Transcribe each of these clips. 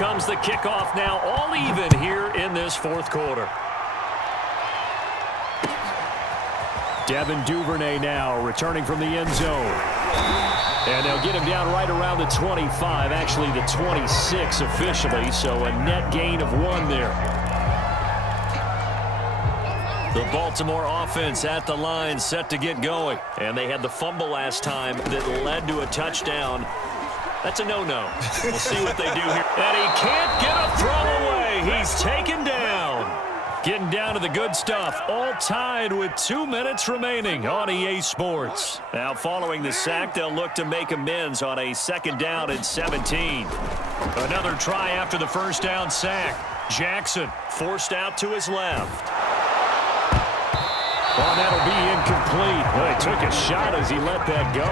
comes the kickoff now, all even here in this fourth quarter. Devin Duvernay now returning from the end zone. And they'll get him down right around the 25, actually the 26 officially, so a net gain of 1 there. The Baltimore offense at the line set to get going. And they had the fumble last time that led to a touchdown. That's a no-no. We'll see what they do here. And he can't get a throw away. He's taken down. Getting down to the good stuff. All tied with 2 minutes remaining on EA Sports. Now following the sack, they'll look to make amends on a 2nd down and 17. Another try after the first down sack. Jackson forced out to his left. Oh, that'll be incomplete. Well, he took a shot as he let that go.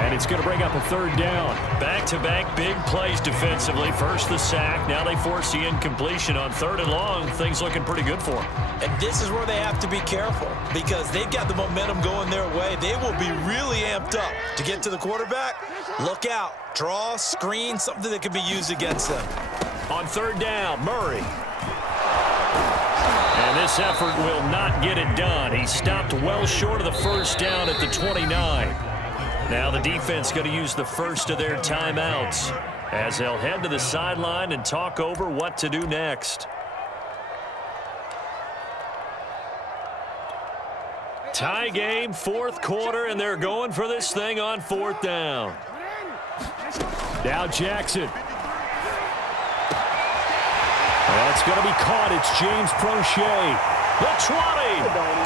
And it's going to bring up a 3rd down. Back-to-back big plays defensively. First the sack. Now they force the incompletion on 3rd and long. Things looking pretty good for them. And this is where they have to be careful because they've got the momentum going their way. They will be really amped up to get to the quarterback. Look out. Draw, screen, something that can be used against them. On 3rd down, Murray. And this effort will not get it done. He stopped well short of the first down at the 29. Now the defense going to use the first of their timeouts as they'll head to the sideline and talk over what to do next. Tie game, 4th quarter, and they're going for this thing on 4th down. Now Jackson. That's going to be caught. It's James Prochet. The 20,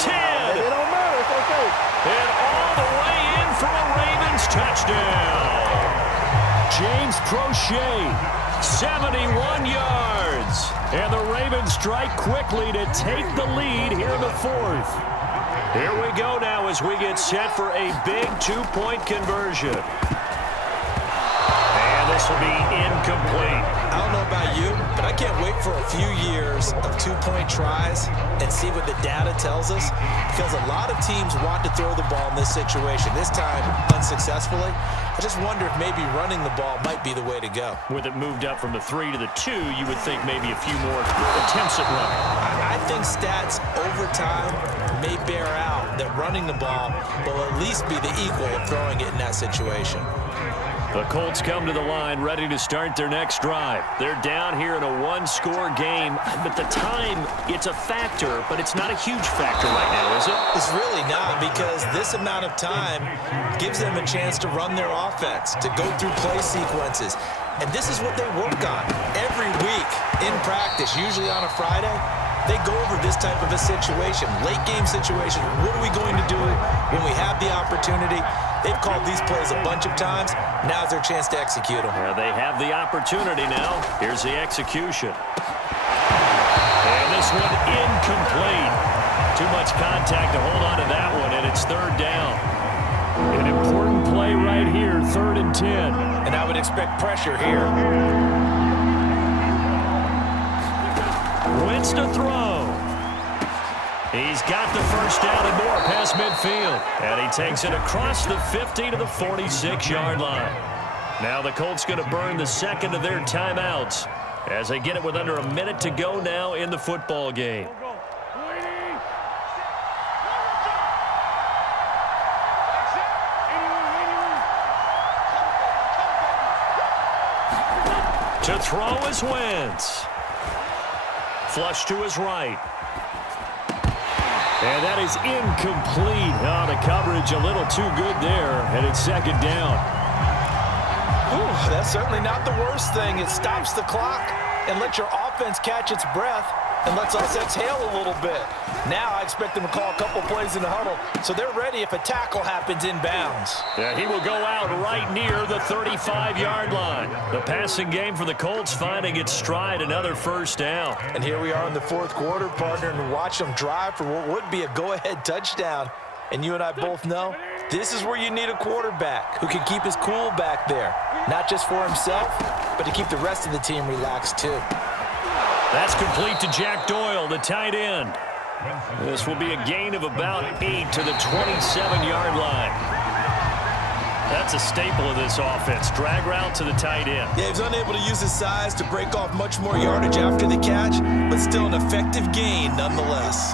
10, It don't matter. It's okay. and all the way in for a Ravens touchdown. James Prochet, 71 yards. And the Ravens strike quickly to take the lead here in the 4th. Here we go now as we get set for a big 2-point conversion. And this will be incomplete. I don't know about you, but I can't wait for a few years of 2-point tries and see what the data tells us because a lot of teams want to throw the ball in this situation. This time, unsuccessfully. I just wonder if maybe running the ball might be the way to go. With it moved up from the 3 to the 2, you would think maybe a few more attempts at running. I think stats over time may bear out that running the ball will at least be the equal of throwing it in that situation. The Colts come to the line ready to start their next drive. They're down here in a 1-score game, but the time, it's a factor, but it's not a huge factor right now, is it? It's really not because this amount of time gives them a chance to run their offense, to go through play sequences. And this is what they work on every week in practice, usually on a Friday. They go over this type of a situation, late game situation. What are we going to do when we have the opportunity? They've called these plays a bunch of times. Now's their chance to execute them. Yeah, they have the opportunity now. Here's the execution. And this one incomplete. Too much contact to hold on to that one, and it's 3rd down. An important play right here, 3rd and 10. And I would expect pressure here. Wentz to throw. He's got the first down and more past midfield. And he takes it across the 50 to the 46-yard line. Now the Colts going to burn the 2nd of their timeouts as they get it with under a minute to go now in the football game. To throw is Wentz. Flush to his right. And that is incomplete. Oh, the coverage a little too good there, and it's 2nd down. Ooh, that's certainly not the worst thing. It stops the clock and lets your offense catch its breath and lets us exhale a little bit. Now I expect them to call a couple plays in the huddle so they're ready if a tackle happens inbounds. Yeah, he will go out right near the 35-yard line. The passing game for the Colts finding its stride, another first down. And here we are in the 4th quarter, partner, and watch them drive for what would be a go-ahead touchdown. And you and I both know this is where you need a quarterback who can keep his cool back there, not just for himself, but to keep the rest of the team relaxed too. That's complete to Jack Doyle, the tight end. This will be a gain of about 8 to the 27-yard line. That's a staple of this offense. Drag route to the tight end. Yeah, he's unable to use his size to break off much more yardage after the catch, but still an effective gain nonetheless.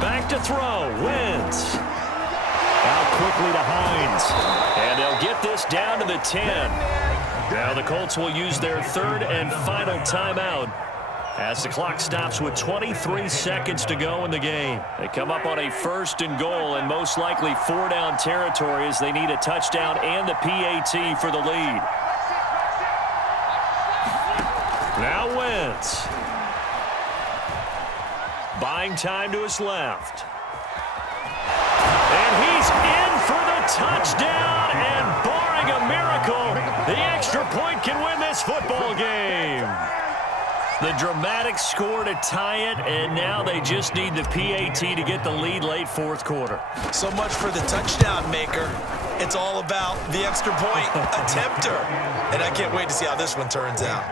Back to throw. Wentz. Out quickly to Hines. And they'll get this down to the 10. Now the Colts will use their third and final timeout as the clock stops with 23 seconds to go in the game. They come up on a 1st and goal and most likely 4-down territory as they need a touchdown and the PAT for the lead. Now Wentz. Buying time to his left. And he's in for the touchdown, and barring a miracle, the extra point can win this football game. The dramatic score to tie it, and now they just need the PAT to get the lead late 4th quarter. So much for the touchdown maker. It's all about the extra point attempter. And I can't wait to see how this one turns out.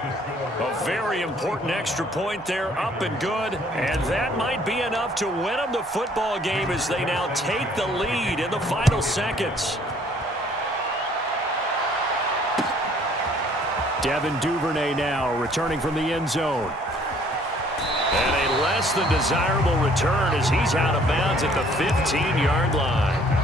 A very important extra point there, up and good. And that might be enough to win them the football game as they now take the lead in the final seconds. Devin Duvernay now returning from the end zone. And a less than desirable return as he's out of bounds at the 15-yard line.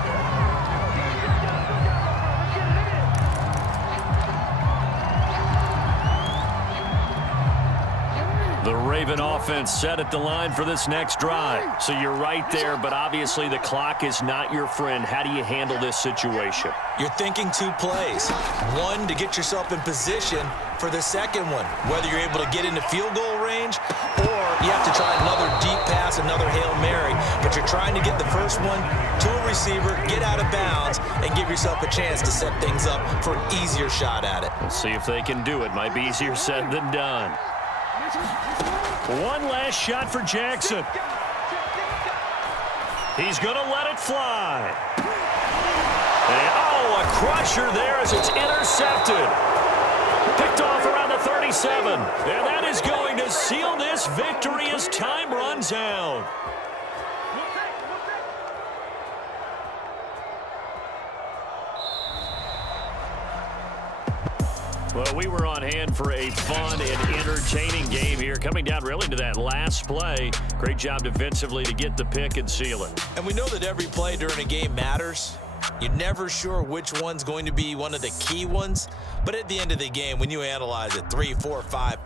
The Raven offense set at the line for this next drive. So you're right there, but obviously the clock is not your friend. How do you handle this situation? You're thinking 2 plays. One, to get yourself in position for the second one, whether you're able to get into field goal range or you have to try another deep pass, another Hail Mary, but you're trying to get the first one to a receiver, get out of bounds, and give yourself a chance to set things up for an easier shot at it. We'll see if they can do it. Might be easier said than done. One last shot for Jackson. He's going to let it fly. And, oh, a crusher there as it's intercepted. Picked off around the 37. And that is going to seal this victory as time runs out. Well, we were on hand for a fun and entertaining game here. Coming down really to that last play. Great job defensively to get the pick and seal it. And we know that every play during a game matters. You're never sure which one's going to be one of the key ones. But at the end of the game, when you analyze it 3, 4, 5